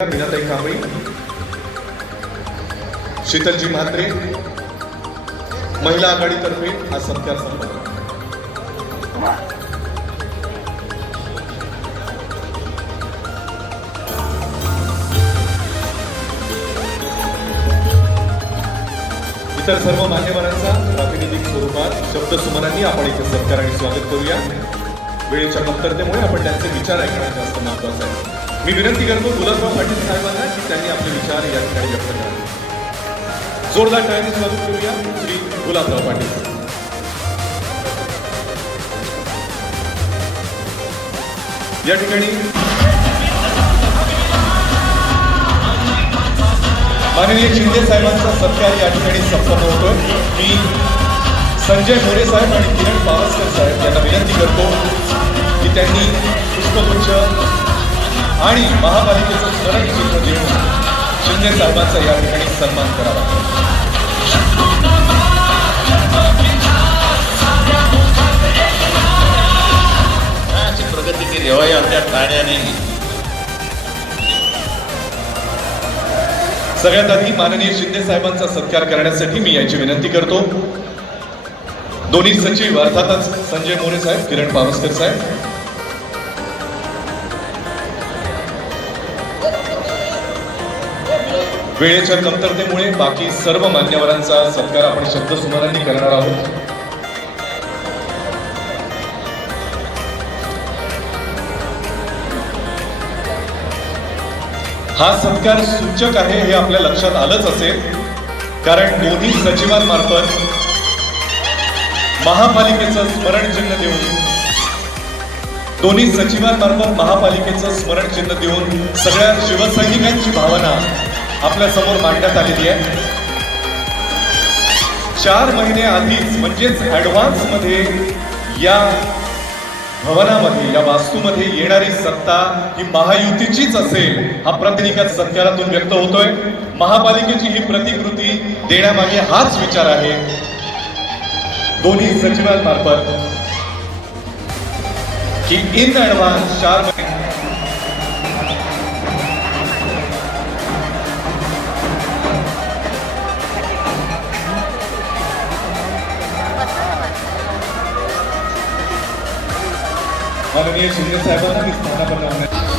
मीनाताई कांबळी शीतलजी म्हात्रे महिला आघाडीतर्फे हा सत्कार संपन्न. इतर सर्व मान्यवरांचा प्रातिनिधिक स्वरूपात शब्दसुमनांनी आपण इथे सत्कार आणि स्वागत करूया. वेळेच्या कमतरतेमुळे आपण त्यांचे विचार ऐकणं जास्त महत्वाचं आहे. मी विनंती करतो गुलाबराव पाटील साहेबांना की त्यांनी आपले विचार या ठिकाणी व्यक्त करावे. जोरदार टाळ्यांनी स्वागत करूया श्री गुलाबराव पाटील. या ठिकाणी माननीय शिंदे साहेबांचा सत्कार या ठिकाणी संपन्न होतो मी संजय मोरे साहेब आणि किरण पावसकर साहेब यांना विनंती करतो की त्यांनी पुष्पगुच्छ आणि महापालिकेचं स्मरण चिन्ह देऊन शिंदे साहेबांचा या ठिकाणी सन्मान करावा. प्रगती केली. होय आमच्या ठाण्याने. सगळ्यात आधी माननीय शिंदे साहेबांचा सत्कार करण्यासाठी मी याची विनंती करतो. दोन्ही सचिव अर्थातच संजय मोरे साहेब किरण पावसकर साहेब वेळेच्या कमतरतेमुळे बाकी सर्व मान्यवरांचा सत्कार आपण शब्दसुमनांनी करणार आहोत. हा सत्कार सूचक आहे हे आपल्या लक्षात आलंच असेल. कारण दोन्ही सचिवांमार्फत महापालिकेचं स्मरणचिन्ह देऊन दोन्ही सचिवांमार्फत महापालिकेचं स्मरणचिन्ह देऊन सगळ्या शिवसैनिकांची भावना आपल्यासमोर मांडण्यात आलेली आहे. चार महिने आधीच म्हणजेच ऍडव्हान्समध्ये या भवनामध्ये या वास्तूमध्ये येणारी सत्ता ही महायुतीचीच असेल हा प्रतिनिधिका सत्कारातून व्यक्त होतोय. महापालिकेची ही प्रतिकृती देण्यामागे हाच विचार आहे. दोन्ही सचिवांमार्फत की इन ऍडव्हान्स चार महिने माननीय शिंदे साहेबांना मी स्थानापन्न होण्याची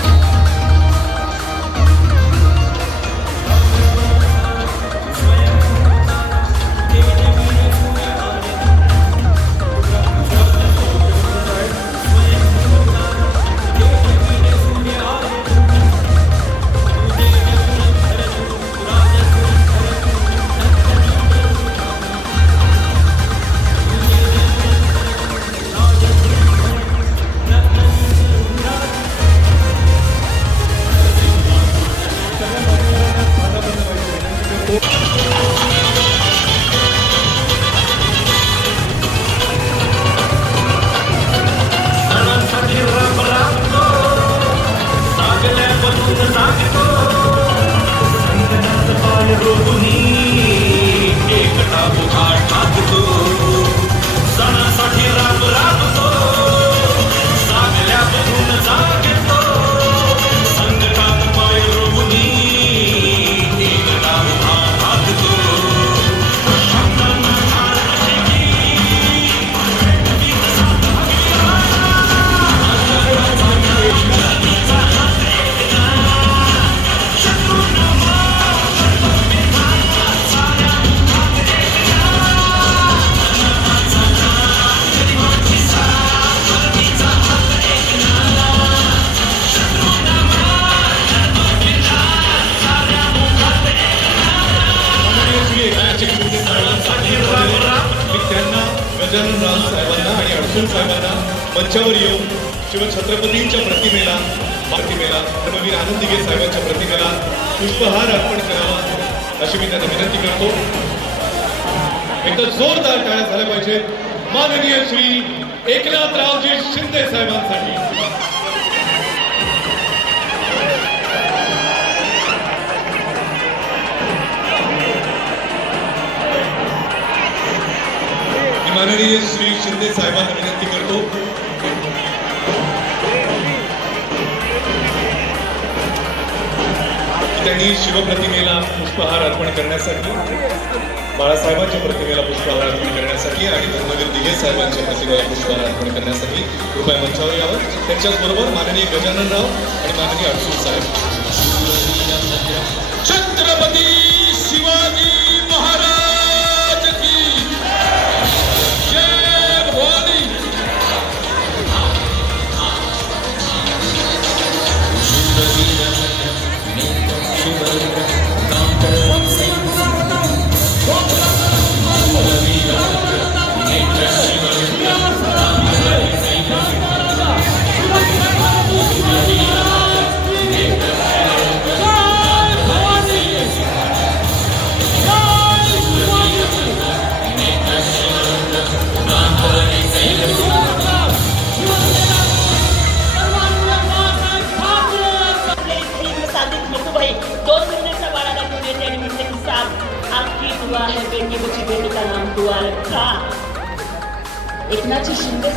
गजानन राव साहेबांना आणि अडसूळ साहेबांना मंचावर येऊन शिवछत्रपतींच्या प्रतिमेला प्रतिमेला धर्मवीर आनंद दिघे साहेबांच्या प्रतिमेला पुष्पहार अर्पण करावा अशी मी त्यांना विनंती करतो. एकदा जोरदार टाळ्या झाल्या पाहिजेत. माननीय श्री एकनाथरावजी शिंदे साहेबांसाठी. माननीय श्री शिंदे साहेबांना विनंती करतो. त्यांनी शिवप्रतिमेला पुष्पहार अर्पण करण्यासाठी बाळासाहेबांच्या प्रतिमेला पुष्पहार अर्पण करण्यासाठी आणि धर्मवीर दिघे साहेबांच्या प्रतिमेला पुष्पहार अर्पण करण्यासाठी कृपया मंचावर यावं. त्यांच्याचबरोबर माननीय गजाननराव आणि माननीय अडसूळ साहेब. बेटी का नाम दुआ शिंदे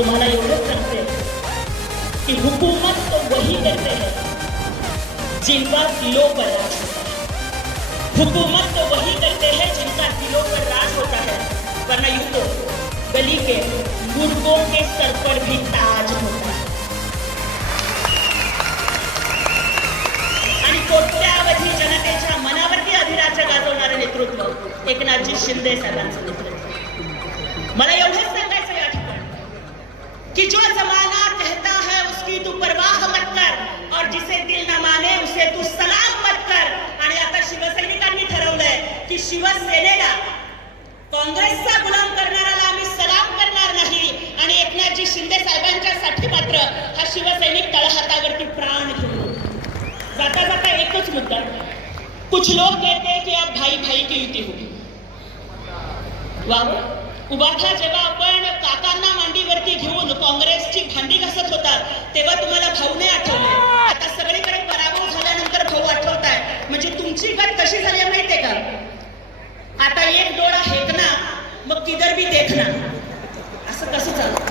येईल. तुम्हाला एवढंच सांगते कि हुकूमत तो वही करते हैं जिनका दिलों पर राज होता है। हुकूमत तो वही करते हैं जिनका दिलों पर राज होता है। वरना यूँ तो गली के मुर्गों के सर पर भी ताज होता है। आणि कोट्यावधी जनतेच्या मनावरती अधिराज्य नेतृत्व एकनाथजी शिंदे साहेबांचं नेतृत्व. मला एवढंच या कि जो जमाना कहता है उसकी तू परवाह मत कर और जिसे दिल न माने उसे तू सलाम मत कर। आणि आता शिवसैनिकांनी ठरवलंय की शिवसेनेला काँग्रेसचा गुलाम करणाऱ्याला आम्ही सलाम करणार नाही. आणि एकनाथजी शिंदे साहेबांच्या साठी मात्र हा शिवसैनिक तळहातावरती प्राण घेऊन जाता जाता एकच मुद्दा. कुछ लोग कहते हैं कि आप भाई भाई की युती होगी. वाह वाव उभाठा जेव्हा एक डोळा हेकना मग किधर भी देखना. असं कसं चालतं?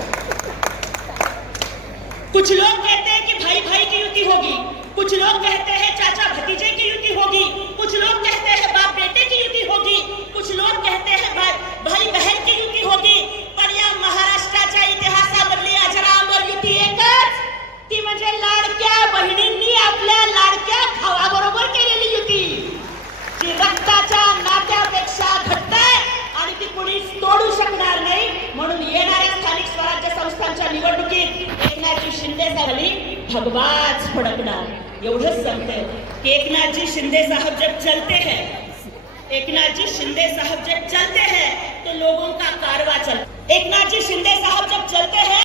कुछ लोग कहते हैं कि भाई भाई की युति होगी. कुछ लोग कहते हैं चाचा भतीजे की युति होगी. भगवाच फडकणार एवढंच सांगते की एकनाथजी शिंदे साहब जब चलते हैं एकनाथ जी शिंदे साहब जब चलते हैं तो लोगों का कारवा चलता एकनाथ जी शिंदे साहब जब चलते हैं